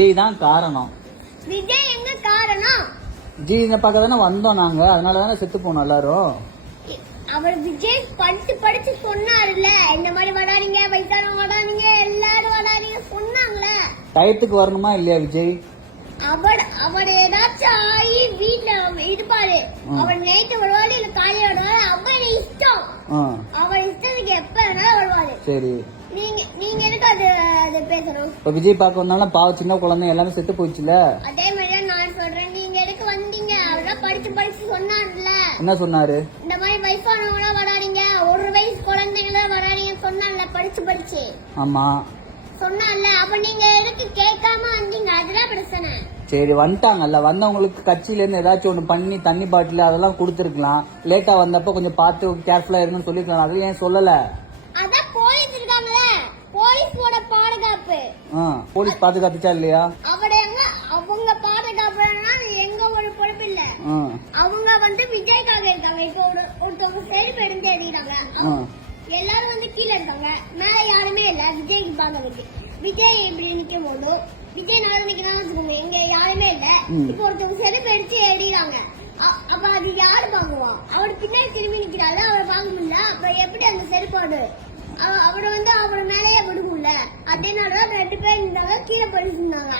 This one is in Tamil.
விஜய் தான் காரணம். விஜய் எங்க காரணம்? விஜய் பார்க்க தானே வந்தோம் நாங்க, அதனால தானே செத்து போனோம் எல்லாரும். அவர் விஜய் படிச்சு சொன்னாருல்ல, இந்த மாதிரி வராதீங்க, வயசானவங்க வராதீங்க, எல்லாரும் வராதீங்க சொன்னாங்களே. டயத்துக்கு வரணுமா இல்லையா விஜய்? அவர் ஏதாச்சும் ஆகி வீட்டுல இருப்பாரு. அவர் நைட்டு வருவாரு இல்ல காலையில வருவாரு. அவர் இஷ்டம், அவர் இஷ்டத்துக்கு எப்ப வேணாலும் வருவாரு. சரி, நீங்க எனக்கு அது பேசணும். இப்ப விஜய் பார்க்க வந்தாலும் பாவம் சின்ன குழந்தை எல்லாமே செத்து போயிடுச்சுல. அதே மாதிரி நான் சொல்றேன், நீங்க எதுக்கு வந்தீங்க? அவர்தான் படிச்சு சொன்னார்ல. என்ன சொன்னாரு? இந்த மாதிரி வயசானவங்க வராதீங்க, ஒரு வயசு குழந்தைங்கள வராதீங்க சொன்னார்ல, படிச்சு. ஆமா சொன்னார்ல. அப்ப நீங்க எதுக்கு கேட்காம வந்தீங்க? அதுதான் பிரச்சனை. சரி, வந்துட்டாங்கல்ல, வந்தவங்களுக்கு கட்சியில இருந்து ஏதாச்சும் ஒண்ணு பண்ணி தண்ணி பாட்டில் அதெல்லாம் கொடுத்துருக்கலாம். லேட்டா வந்தப்ப கொஞ்சம் பார்த்து கேர்ஃபுல்லா இருக்குன்னு சொல்லிருக்கலாம். அது ஏன் சொல்லல? அதான் போலீஸ் இருக்காங்களே, போலீஸோட பாதுகாப்பு. போலீஸ் பாதுகாத்துச்சா இல்லையா? அவங்க பாதுகாப்புனா எங்க ஒரு பொறுப்பு இல்ல. அவங்க விஜய்க்காக இருக்காங்க. இப்போ ஒருத்தவங்க செருப்பு எடுத்து எழுதிட்டாங்க, எல்லாரும் கீழே இருக்காங்க, மேல யாருமே இல்ல. விஜய்க்கு பாக்குறதுக்கு விஜய் இப்படி நிக்கும் போது விஜய் நாளை நிக்கிறாங்க, எங்க யாருமே இல்ல. இப்போ ஒருத்தவங்க செருப்பு எடுத்து எழுதிறாங்க. அப்ப அது யாரு பாக்குவா? அவர் பின்னாடி திரும்பி நிக்கிறாரு, அவரை பார்க்க முடியல. அப்ப எப்படி அந்த செருப்பாடு அவரை அவர் மேலேயே விடுக்கும்ல. அதே நாள் 2 பேர் இருந்தாங்க, கீழே படிச்சிருந்தாங்க.